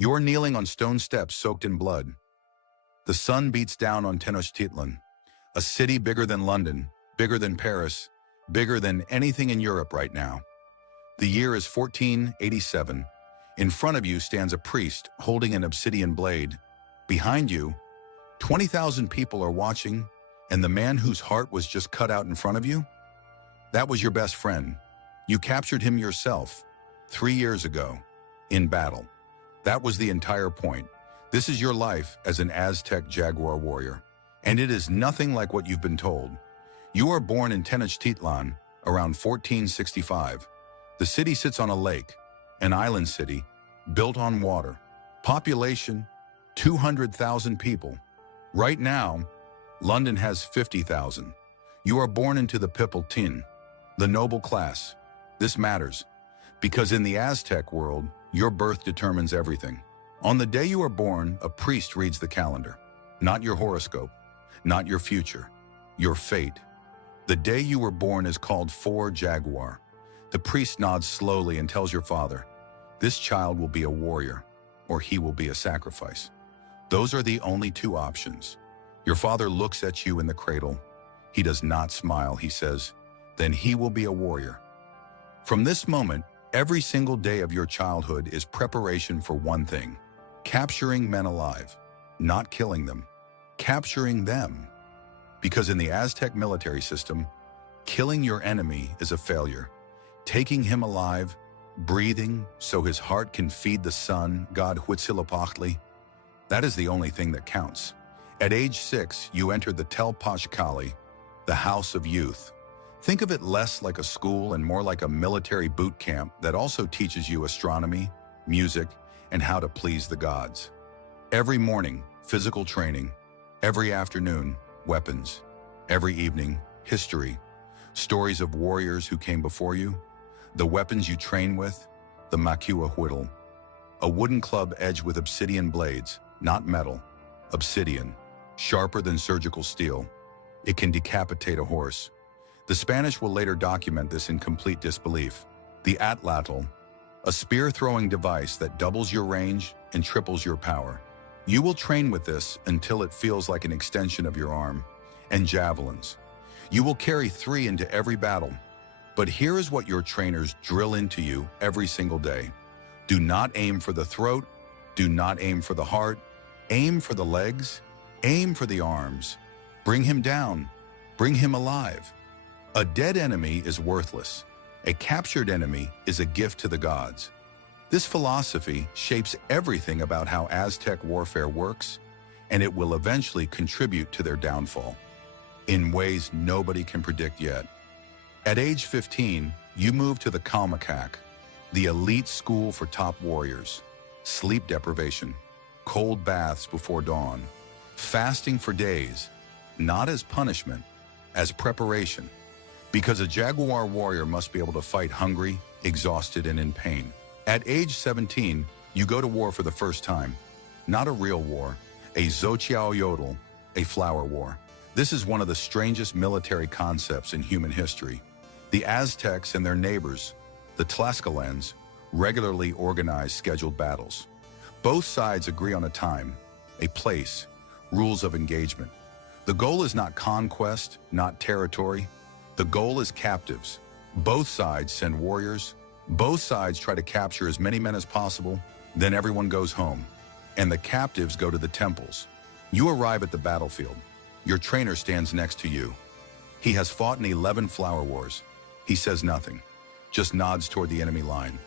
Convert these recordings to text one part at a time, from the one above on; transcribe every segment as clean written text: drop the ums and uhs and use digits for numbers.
You are kneeling on stone steps soaked in blood. The sun beats down on Tenochtitlan, a city bigger than London, bigger than Paris, bigger than anything in Europe right now. The year is 1487. In front of you stands a priest holding an obsidian blade. Behind you, 20,000 people are watching, and the man whose heart was just cut out in front of you? That was your best friend. You captured him yourself 3 years ago in battle. That was the entire point. This is your life as an Aztec Jaguar Warrior, and it is nothing like what you've been told. You are born in Tenochtitlan around 1465. The city sits on a lake, an island city, built on water. Population, 200,000 people. Right now, London has 50,000. You are born into the people tin, the noble class. This matters, because in the Aztec world, your birth determines everything. On the day you are born, a priest reads the calendar. Not your horoscope, not your future, your fate. The day you were born is called 4 Jaguar. The priest nods slowly and tells your father, this child will be a warrior, or he will be a sacrifice. Those are the only 2 options. Your father looks at you in the cradle. He does not smile. He says, then he will be a warrior. From this moment, every single day of your childhood is preparation for one thing: capturing men alive, not killing them, capturing them. Because in the Aztec military system, killing your enemy is a failure. Taking him alive, breathing so his heart can feed the sun, god Huitzilopochtli, that is the only thing that counts. At age 6, you entered the Tenochtitlan, the house of youth. Think of it less like a school and more like a military boot camp that also teaches you astronomy, music, and how to please the gods. Every morning, physical training. Every afternoon, weapons. Every evening, history. Stories of warriors who came before you. The weapons you train with, the makua whittle. A wooden club edged with obsidian blades, not metal. Obsidian, sharper than surgical steel. It can decapitate a horse. The Spanish will later document this in complete disbelief. The atlatl, a spear-throwing device that doubles your range and triples your power. You will train with this until it feels like an extension of your arm. And javelins. You will carry 3 into every battle. But here is what your trainers drill into you every single day. Do not aim for the throat. Do not aim for the heart. Aim for the legs. Aim for the arms. Bring him down. Bring him alive. A dead enemy is worthless. A captured enemy is a gift to the gods. This philosophy shapes everything about how Aztec warfare works, and it will eventually contribute to their downfall in ways nobody can predict yet. At age 15, you move to the Kalmakak, the elite school for top warriors. Sleep deprivation, cold baths before dawn, fasting for days, not as punishment, as preparation. Because a Jaguar warrior must be able to fight hungry, exhausted, and in pain. At age 17, you go to war for the first time. Not a real war, a Xochiaoyotl, a flower war. This is one of the strangest military concepts in human history. The Aztecs and their neighbors, the Tlaxcalans, regularly organize scheduled battles. Both sides agree on a time, a place, rules of engagement. The goal is not conquest, not territory. The goal is captives. Both sides send warriors. Both sides try to capture as many men as possible. Then everyone goes home, and the captives go to the temples. You arrive at the battlefield. Your trainer stands next to you. He has fought in 11 flower wars. He says nothing, just nods toward the enemy line.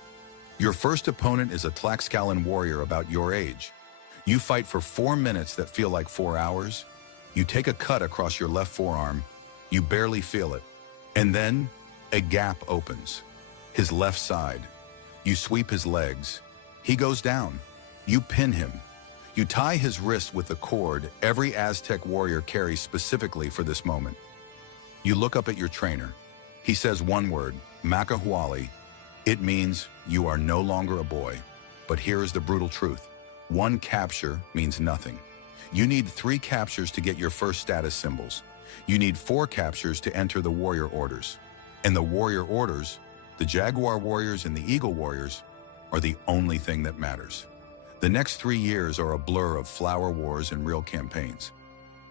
Your first opponent is a Tlaxcalan warrior about your age. You fight for 4 minutes that feel like 4 hours. You take a cut across your left forearm. You barely feel it. And then a gap opens. His left side. You sweep his legs. He goes down. You pin him. You tie his wrist with the cord every Aztec warrior carries specifically for this moment. You look up at your trainer. He says one word, Macahuali. It means you are no longer a boy. But here is the brutal truth. 1 capture means nothing. You need 3 captures to get your first status symbols. You need 4 captures to enter the warrior orders. And the warrior orders, the Jaguar warriors and the Eagle warriors, are the only thing that matters. The next 3 years are a blur of flower wars and real campaigns.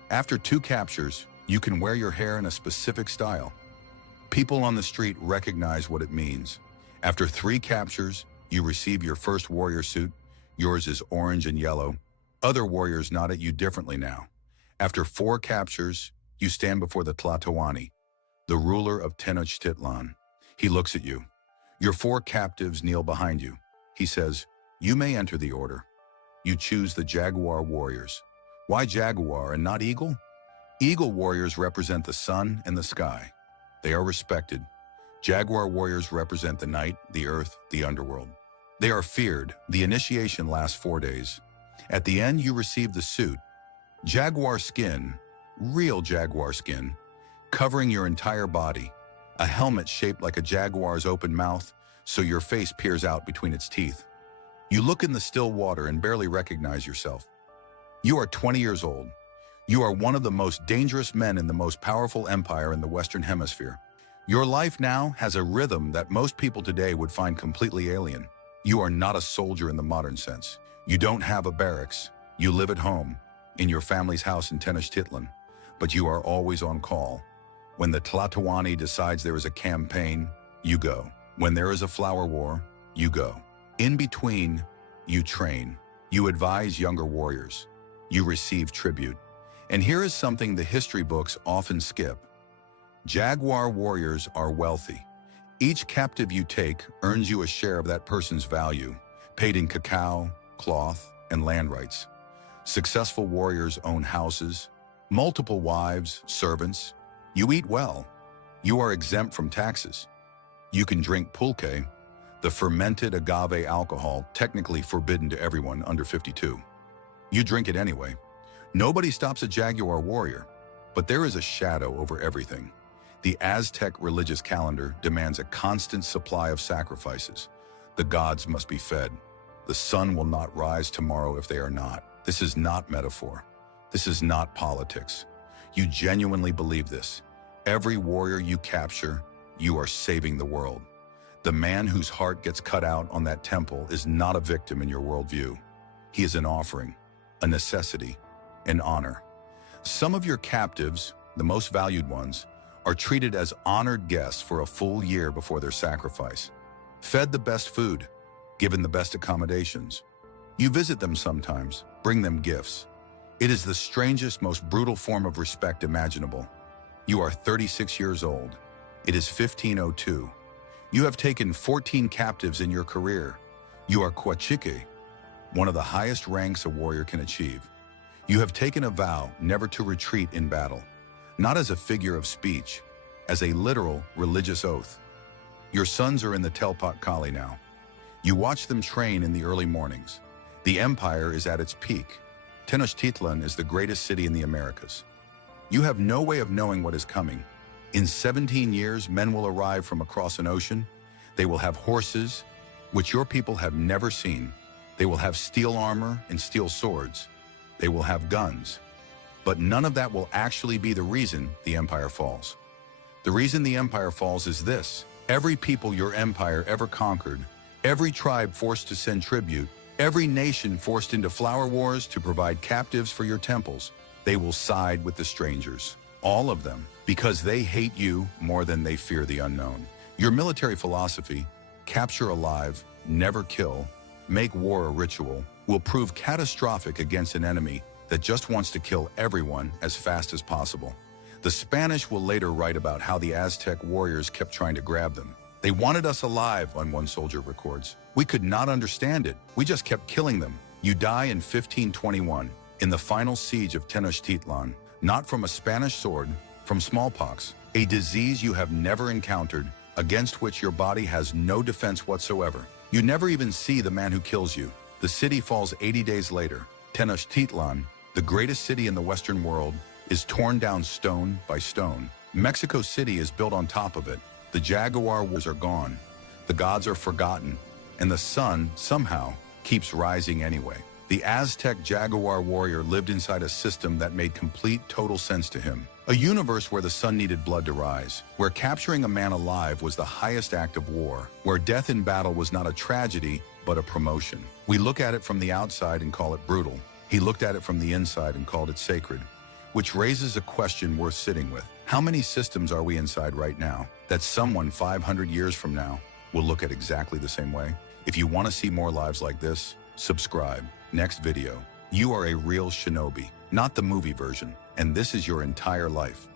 After 2 captures, you can wear your hair in a specific style. People on the street recognize what it means. After 3 captures, you receive your first warrior suit. Yours is orange and yellow. Other warriors nod at you differently now. After 4 captures, you stand before the Tlatoani, the ruler of Tenochtitlan. He looks at you. Your 4 captives kneel behind you. He says, "You may enter the order." You choose the Jaguar Warriors. Why Jaguar and not Eagle? Eagle Warriors represent the sun and the sky. They are respected. Jaguar Warriors represent the night, the earth, the underworld. They are feared. The initiation lasts 4 days. At the end, you receive the suit. Jaguar skin, real jaguar skin, covering your entire body. A helmet shaped like a jaguar's open mouth, so your face peers out between its teeth. You look in the still water and barely recognize yourself. You are 20 years old. You are one of the most dangerous men in the most powerful empire in the Western Hemisphere. Your life now has a rhythm that most people today would find completely alien. You are not a soldier in the modern sense. You don't have a barracks. You live at home, in your family's house in Tenochtitlan, but you are always on call. When the Tlatoani decides there is a campaign, you go. When there is a flower war, you go. In between, you train. You advise younger warriors. You receive tribute. And here is something the history books often skip. Jaguar warriors are wealthy. Each captive you take earns you a share of that person's value, paid in cacao, cloth, and land rights. Successful warriors own houses, multiple wives, servants. You eat well. You are exempt from taxes. You can drink pulque, the fermented agave alcohol technically forbidden to everyone under 52. You drink it anyway. Nobody stops a Jaguar warrior, but there is a shadow over everything. The Aztec religious calendar demands a constant supply of sacrifices. The gods must be fed. The sun will not rise tomorrow if they are not. This is not metaphor. This is not politics. You genuinely believe this. Every warrior you capture, you are saving the world. The man whose heart gets cut out on that temple is not a victim in your worldview. He is an offering, a necessity, an honor. Some of your captives, the most valued ones, are treated as honored guests for a full year before their sacrifice. Fed the best food, given the best accommodations. You visit them sometimes, bring them gifts. It is the strangest, most brutal form of respect imaginable. You are 36 years old. It is 1502. You have taken 14 captives in your career. You are Kwachique, one of the highest ranks a warrior can achieve. You have taken a vow never to retreat in battle, not as a figure of speech, as a literal religious oath. Your sons are in the Telpot-Kali now. You watch them train in the early mornings. The empire is at its peak. Tenochtitlan is the greatest city in the Americas. You have no way of knowing what is coming. In 17 years, men will arrive from across an ocean. They will have horses, which your people have never seen. They will have steel armor and steel swords. They will have guns. But none of that will actually be the reason the empire falls. The reason the empire falls is this. Every people your empire ever conquered, every tribe forced to send tribute, every nation forced into flower wars to provide captives for your temples, they will side with the strangers. All of them, because they hate you more than they fear the unknown. Your military philosophy, capture alive, never kill, make war a ritual, will prove catastrophic against an enemy that just wants to kill everyone as fast as possible. The Spanish will later write about how the Aztec warriors kept trying to grab them. They wanted us alive, one soldier records. We could not understand it. We just kept killing them. You die in 1521, in the final siege of Tenochtitlan, not from a Spanish sword, from smallpox, a disease you have never encountered, against which your body has no defense whatsoever. You never even see the man who kills you. The city falls 80 days later. Tenochtitlan, the greatest city in the Western world, is torn down stone by stone. Mexico City is built on top of it. The Jaguar Warriors are gone. The gods are forgotten. And the sun, somehow, keeps rising anyway. The Aztec Jaguar Warrior lived inside a system that made complete, total sense to him. A universe where the sun needed blood to rise, where capturing a man alive was the highest act of war, where death in battle was not a tragedy, but a promotion. We look at it from the outside and call it brutal. He looked at it from the inside and called it sacred, which raises a question worth sitting with. How many systems are we inside right now that someone 500 years from now will look at exactly the same way? If you want to see more lives like this, subscribe. Next video. You are a real shinobi, not the movie version, and this is your entire life.